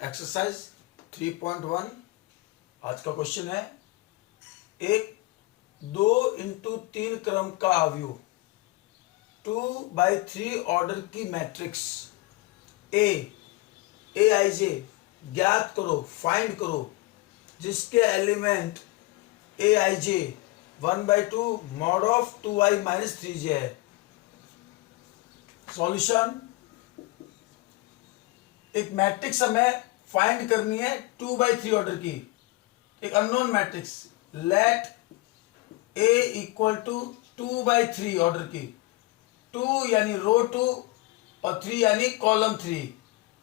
Exercise 3.1 आज का question है, एक 2x3 क्रम का अवयव 2/3 ऑर्डर की मैट्रिक्स AIJ ज्ञात करो, फाइंड करो, जिसके element AIJ 1/2 mod of 2i minus 3j है। सॉल्यूशन, एक मैट्रिक्स हमें फाइंड करनी है 2/3 ऑर्डर की, एक unknown matrix, let A equal to 2/3 order की, 2 यानी रो 2 और 3 यानी कॉलम 3,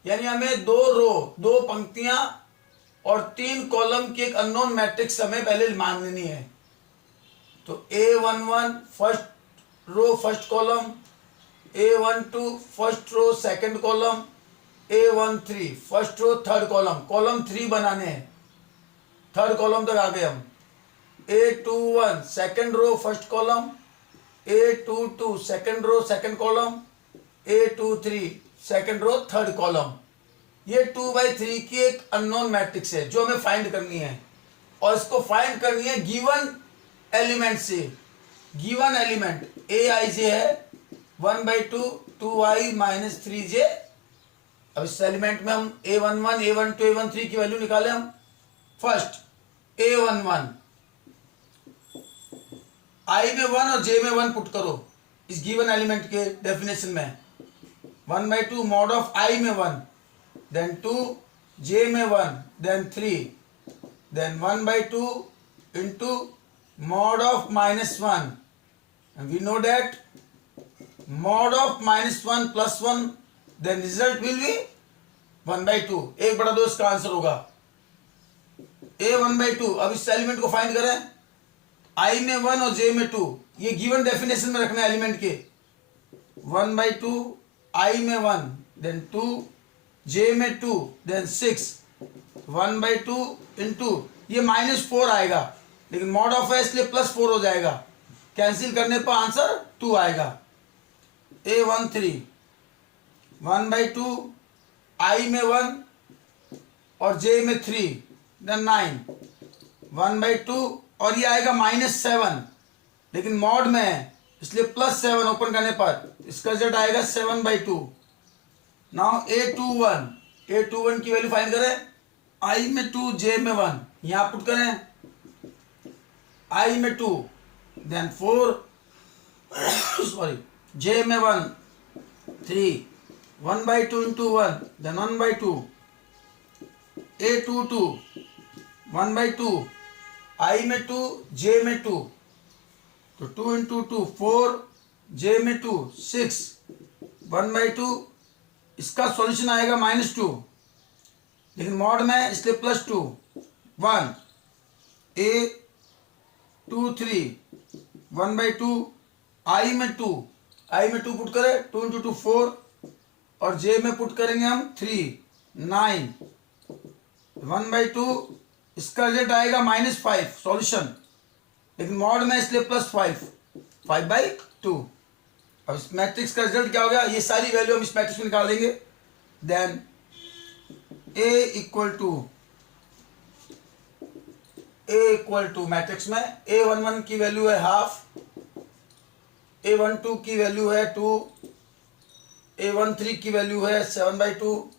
यानी हमें 2 रो 2 पंक्तियां और 3 कॉलम की एक अननोन मैट्रिक्स हमें पहले माननी है। तो A11 first row first column, A12 first row second column, A13 first row third column, column 3 बनाने हैं, थर्ड कॉलम तक आ गए हम। A21 second row first column, A22 second row second column, A23 second row third column. ये 2/3 की एक unknown matrix है जो हमें फाइंड करनी है, और इसको फाइंड करनी है गिवन एलिमेंट से। गिवन एलिमेंट AIJ है 1/2 2i माइनस 3j। अब इस एलिमेंट में हम A11 A12 A13 की वैल्यू निकाले। हम फर्स्ट A11 i में 1 और j में 1 पुट करो इस गिवन एलिमेंट के डेफिनेशन में। 1/2 मॉड ऑफ i में 1, देन 2 j में 1, then 3, then 1/2 into mod of -1, and we know that mod of -1 plus 1, then result will be 1/2। 1/2 इसका आंसर होगा। A 1/2। अब इस एलिमेंट को फाइंड करें, i में 1 और j में 2, ये गिवन डेफिनेशन में रखना है एलिमेंट के। 1/2 i में 1, देन 2 j में 2, देन 6, 1/2 इंटू ये -4 आएगा, लेकिन मॉड ऑफ है इसलिए +4 हो जाएगा, कैंसिल करने पर आंसर 2 आएगा। A13 1/2 i में 1 और j में 3, देन 9, 1/2 और ये आएगा -7, लेकिन मॉड में है इसलिए +7 ओपन करने पर इसका रिजल्ट आएगा 7/2। नाउ A21 की वैल्यू फाइंड करें, i में 2 j में 1, यहां पुट करें i में 2, देन 4 सॉरी j में 1 3, 1/2 इंटू 1, देन 1/2। A22 1/2 i में 2 j में 2, तो 2 इंटू 2 4, j में 2 6, 1/2, इसका सॉल्यूशन आएगा -2, लेकिन मॉड में इसलिए +2, 1 A23 1/2 i में 2 पुट करें, 2 इंटू 2 4, और j में पुट करेंगे हम 3 9, 1/2, इसका रिजल्ट आएगा -5 सॉल्यूशन, लेकिन मॉड में इसलिए +5 5/2। अब इस मैट्रिक्स का रिजल्ट क्या हो गया, ये सारी वैल्यू हम इस मैट्रिक्स में निकाल देंगे। Then A equal to matrix में A11 की वैल्यू है हाफ, A12 की वैल्यू है 2, A13 की वैल्यू है 7/2,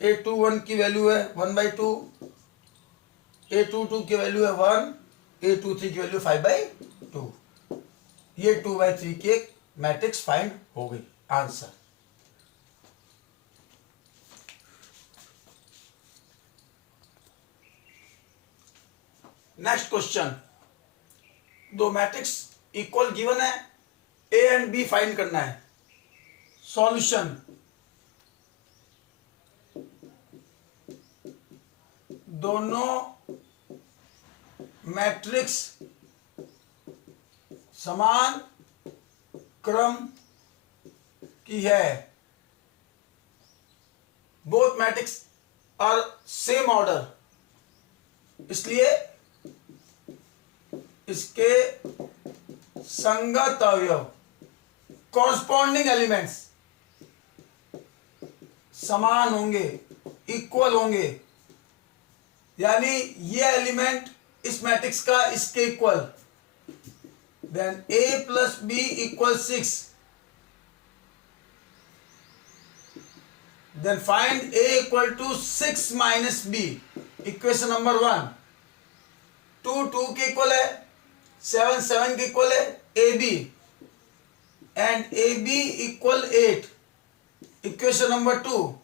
A21 की वैल्यू है 1/2, A22 की वैल्यू है 1, A23 की वैल्यू 5/2। ये 2/3 की एक मैट्रिक्स फाइंड हो गई। आंसर नेक्स्ट क्वेश्चन, दो मैट्रिक्स इक्वल गिवन है, A एंड B फाइंड करना है। सॉल्यूशन, दोनों मैट्रिक्स समान क्रम की है, both matrix are same order, इसलिए इसके संगत अवयव कॉरस्पॉन्डिंग एलिमेंट्स समान होंगे, इक्वल होंगे, यानी ये एलिमेंट इस मैट्रिक्स का इसके equal, then a plus b equal 6, then find a equal to 6 minus b, equation number 1। 2 के इक्वल है, 7 के इक्वल है, ab and ab equal 8, equation number 2।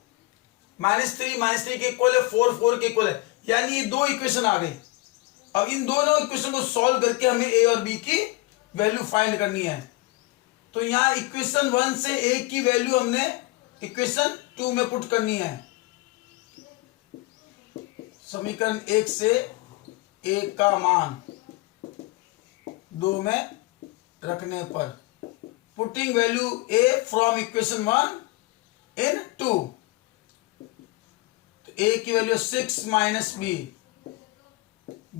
-3 के इक्वल है, 4 के इक्वल है, यानी ये दो इक्वेशन आ गई। अब इन दोनों इक्वेशन को सॉल्व करके हमें a और b की वैल्यू फाइंड करनी है। तो यहां इक्वेशन 1 से a की वैल्यू हमने इक्वेशन 2 में पुट करनी है। समीकरण 1 से a का मान 2 में रखने पर, putting value a from equation 1 in 2, तो a की value 6 minus b,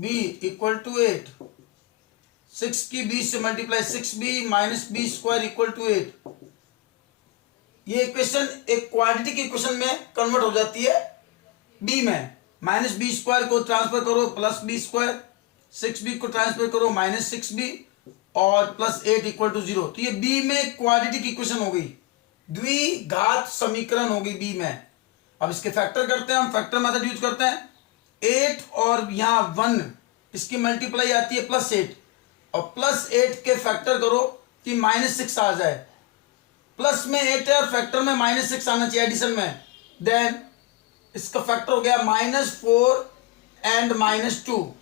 b equal to 8, 6 की b से multiply, 6b minus b square equal to 8। ये इक्वेशन एक क्वाड्रेटिक इक्वेशन में कन्वर्ट हो जाती है b में। माइनस बी स्क्वायर को ट्रांसफर करो प्लस बी स्क्वायर, 6b को ट्रांसफर करो माइनस 6b और प्लस 8 इक्वल टू 0। तो ये b में क्वाड्रेटिक इक्वेशन हो गई, द्विघात समीकरण हो गई b में। अब इसके फैक्टर करते हैं, हम फैक्टर मेथड यूज करते हैं। 8 और यहां 1, इसकी मल्टीप्लाई आती है +8, और +8 के फैक्टर करो कि -6 आ जाए। प्लस में 8 है और फैक्टर में -6 आना चाहिए एडिशन में। देन इसका फैक्टर हो गया -4 एंड -2,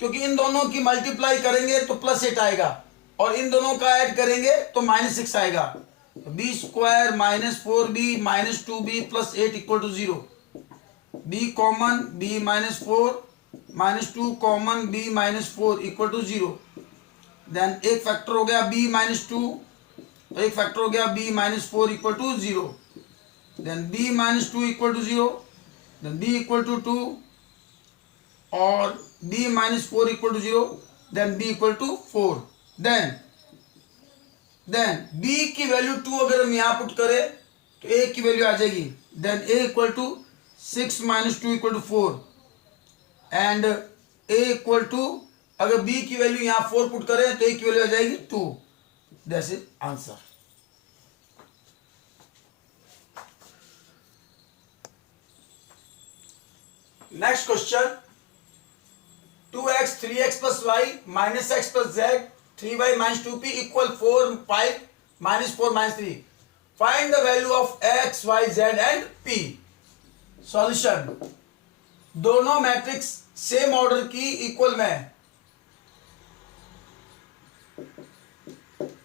क्योंकि इन दोनों की मल्टीप्लाई करेंगे तो +8 आएगा और इन दोनों का ऐड करेंगे तो -6 आएगा। b square -4b -2b plus 8 equal to 0। b common, b -4 -2 common, b -4 equal to 0। Then एक फैक्टर हो गया b -2, एक फैक्टर हो गया b -4 equal to 0। Then b -2 equal to 0, then b equal to 2 और b -4 equal to 0, then b equal to 4। Then b की value 2 अगर हम यहां पुट करें तो a की वैल्यू आ जाएगी। Then a equal to 6 - 2 equal to 4 and a equal to, अगर b की वैल्यू यहां 4 पुट करें तो a की वैल्यू आ जाएगी 2। That's it answer. Next question, 2x 3x plus y minus x plus z 3y minus 2p equal 4 5 minus 4 minus 3. Find the value of x, y, z and p. Solution, दोनों matrix same order की equal में,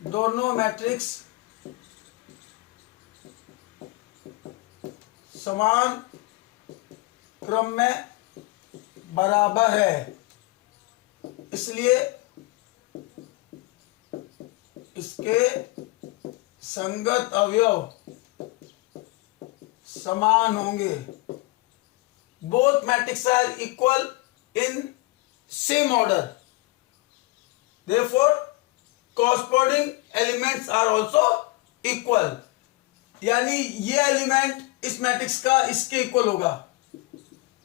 दोनों matrix समान क्रम में बराबर है, इसलिए इसके संगत अवयव समान होंगे। Both matrix are equal in same order, therefore corresponding elements are also equal, यानी ये एलिमेंट इस मैट्रिक्स का इसके इक्वल होगा।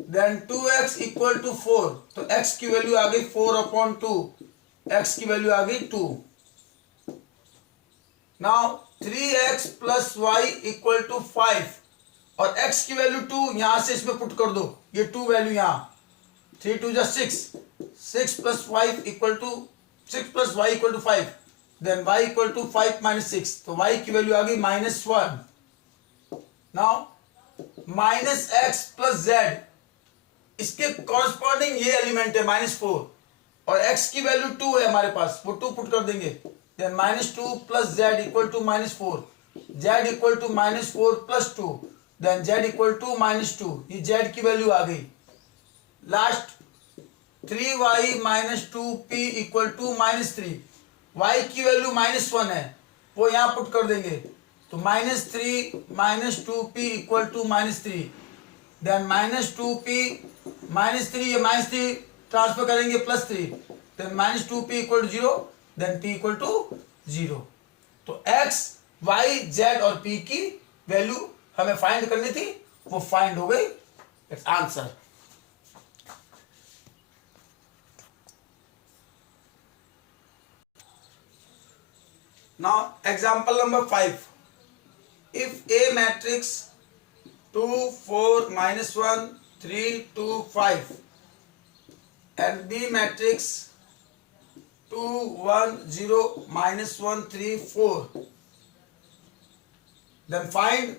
देन 2x इक्वल टू 4, तो x की वैल्यू आ गई 4/2, x की वैल्यू आ गई 2। Now 3x plus y equal to 5 और x की वैल्यू 2, यहां से इसमें पुट कर दो, ये 2 वैल्यू यहां, 3 2 जा 6, 6 plus 5 equal to 6 plus y equal to 5, then y equal to 5 - 6, तो y की वैल्यू आ गई -1। नाउ -x प्लस z, इसके कॉरस्पॉन्डिंग ये एलिमेंट है -4 और x की वैल्यू 2 है हमारे पास, वो 2 पुट कर देंगे। Then -2 plus z equal to -4, z equal to -4 plus 2, then z equal to -2, ये z की वैल्यू आ गई। Last 3y - 2p equal to -3, y की वैल्यू -1 है, वो यहां पुट कर देंगे, तो -3 - 2p equal to -3, then -2p -3, ये -3 ट्रांसफर करेंगे +3, then -2p equal to 0, then p equal to 0। तो x, y, z और p की वैल्यू हमें फाइंड करनी थी वो फाइंड हो गई, it's answer. Now example number 5, if a matrix 2 4 -1 3 2 5 and B matrix 2 1 0 -1 3 4, then find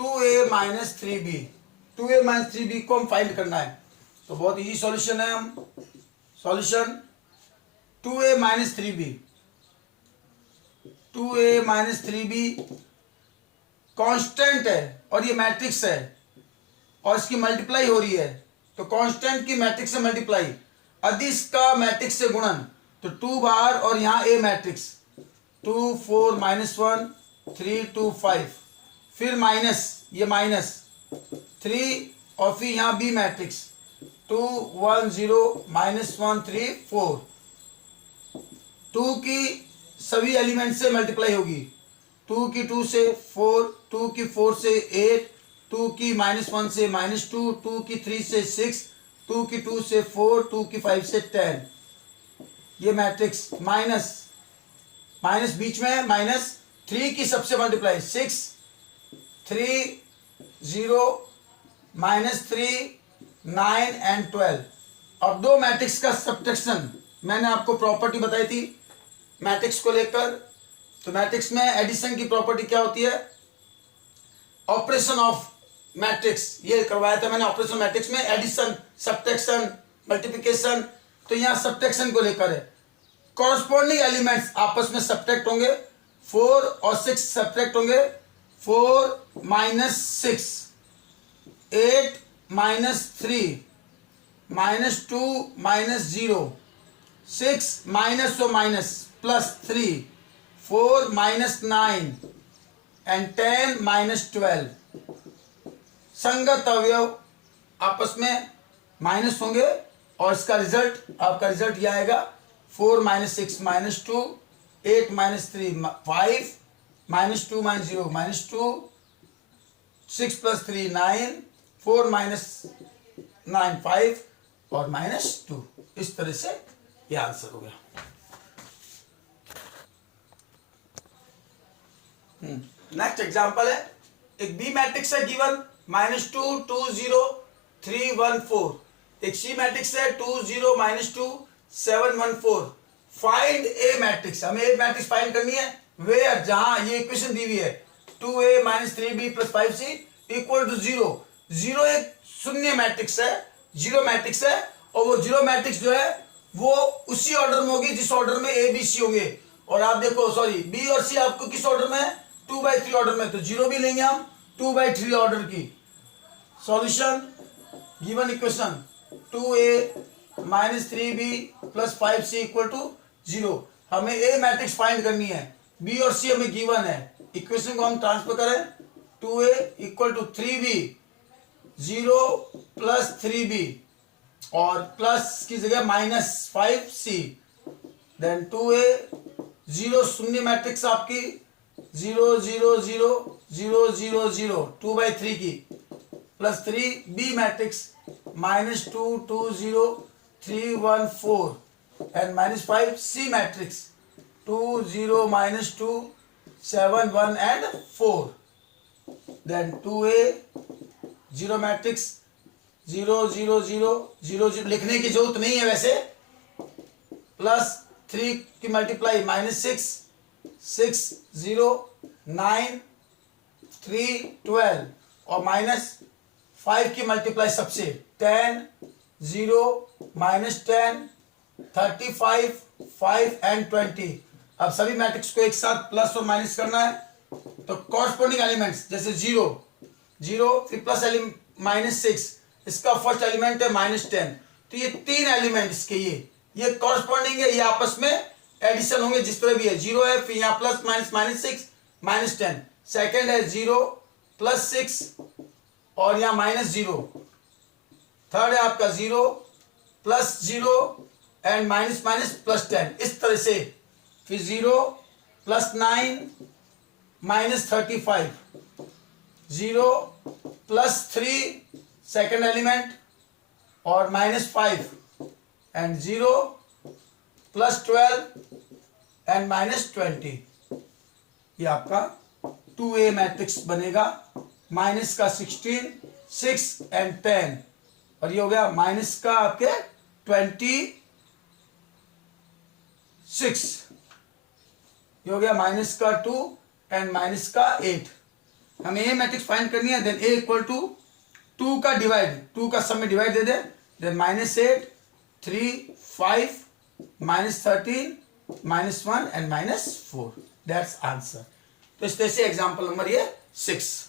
2a minus 3b। 2a minus 3b को हम फाइंड करना है, तो बहुत इजी सॉल्यूशन है। हम solution 2a minus 3b, 2a minus 3b constant है और ये मैट्रिक्स है और इसकी मल्टीप्लाई हो रही है, तो कांस्टेंट की मैट्रिक्स से मल्टीप्लाई, अदिश का मैट्रिक्स से गुणन, तो 2 बार और यहाँ ए मैट्रिक्स 2 4 -1 3 2 5, फिर माइनस, ये माइनस 3 और फिर यहाँ बी मैट्रिक्स 2 1 0 -1 3 4, 2 की सभी एलिमेंट से मल्टीप्लाई होगी, 2 की 2 से 4, 2 की 4 से 8, 2 की -1 से -2, 2 की 3 से 6, 2 की 2 से 4, 2 की 5 से 10, ये मैट्रिक्स माइनस माइनस बीच में है, माइनस 3 की सबसे मल्टीप्लाई 6 3 0 -3 9 एंड 12। अब दो मैट्रिक्स का सब्ट्रैक्शन, मैंने आपको प्रॉपर्टी बताई थी मैट्रिक्स को लेकर, तो मैट्रिक्स में एडिशन की प्रॉपर्टी क्या होती है, ऑपरेशन ऑफ मैट्रिक्स, ये करवाया था मैंने। ऑपरेशन मैट्रिक्स में एडिशन, सब्ट्रैक्शन, मल्टीप्लिकेशन, तो यहाँ सब्ट्रैक्शन को लेकर है। कॉरस्पॉन्डिंग एलिमेंट्स आपस में सब्ट्रैक्ट होंगे, 4 और 6 सब्ट्रैक्ट होंगे, 4 -6 8 -3 -2 -0 6 माइनस और माइनस +3 4 -9 एंड 10 -12, संगत अवयव आपस में माइनस होंगे और इसका रिजल्ट, आपका रिजल्ट यह आएगा 4 -6 -2 8 -3 5 -2 -0 -2 6 + 3 9 4 -9 5 और -2, इस तरह से यह आंसर हो गया। नेक्स्ट एग्जांपल है, एक बी मैट्रिक्स है गिवन -2 2 0 3 1 4, एक सी मैट्रिक्स है 2 0 -2 7 1 4। फाइंड ए मैट्रिक्स, हमें ए मैट्रिक्स फाइंड करनी है वेयर, जहां ये इक्वेशन दी हुई है 2a - 3b + 5c = 0। 0 एक शून्य मैट्रिक्स है, जीरो मैट्रिक्स है, और वो जीरो मैट्रिक्स जो है वो उसी ऑर्डर में होगी जिस ऑर्डर में ए बी सी होंगे। और आप देखो, सॉरी, बी और सी आपको किस ऑर्डर में है, 2/3 ऑर्डर में, तो जीरो भी लेंगे हम 2/3 ऑर्डर की। Solution given equation 2a - 3b + 5c = 0। हमें ए मैट्रिक्स फाइंड करनी है, बी और सी हमें गिवन है, इक्वेशन को हम ट्रांसफर करें, 2a = 3b 0 + 3b और प्लस की जगह -5c, देन 2a 0 शून्य मैट्रिक्स आपकी 0 0 0 0 0 0 2/3 की, +3 B matrix -2 2 0 3 1 4 and -5 C matrix 2 0 -2 7 1 and 4, then 2a 0 matrix 0 0 0 0 0 लिखने की जरूरत नहीं है वैसे, +3 की मल्टीप्लाई -6 6 0 9 3 12 और -5 की मल्टीप्लाई सबसे 10 0 -10 35 5 एंड 20। अब सभी मैट्रिक्स को एक साथ प्लस और माइनस करना है, तो कॉरस्पॉन्डिंग एलिमेंट्स जैसे 0 0 फिर प्लस -6, इसका फर्स्ट एलिमेंट है -10, तो ये तीन एलिमेंट इसके ये कॉरस्पॉन्डिंग है, ये आपस में एडिशन होंगे जिस तरह भी है। 0 है, फिर यहाँ प्लस -6 -10, सेकेंड है 0 +6 और यहाँ -0, थर्ड है आपका 0 +0 एंड -10, इस तरह से। फिर 0 +9 -35, 0 प्लस 3 सेकेंड एलिमेंट और -5 एंड 0 प्लस 12 एंड -20, ये आपका 2A मैट्रिक्स बनेगा। माइनस का 16, 6 एंड 10, और ये हो गया माइनस का आपके 26, ये हो गया माइनस का 2 एंड माइनस का 8। हमें ये मैट्रिक्स फाइंड करनी है। देन A इक्वल टू 2 का डिवाइड, 2 का सब में डिवाइड दे दे। Then -8, 3, 5, -13, -1 and -4, that's answer. तो इस तरह से एग्जाम्पल नंबर ये 6।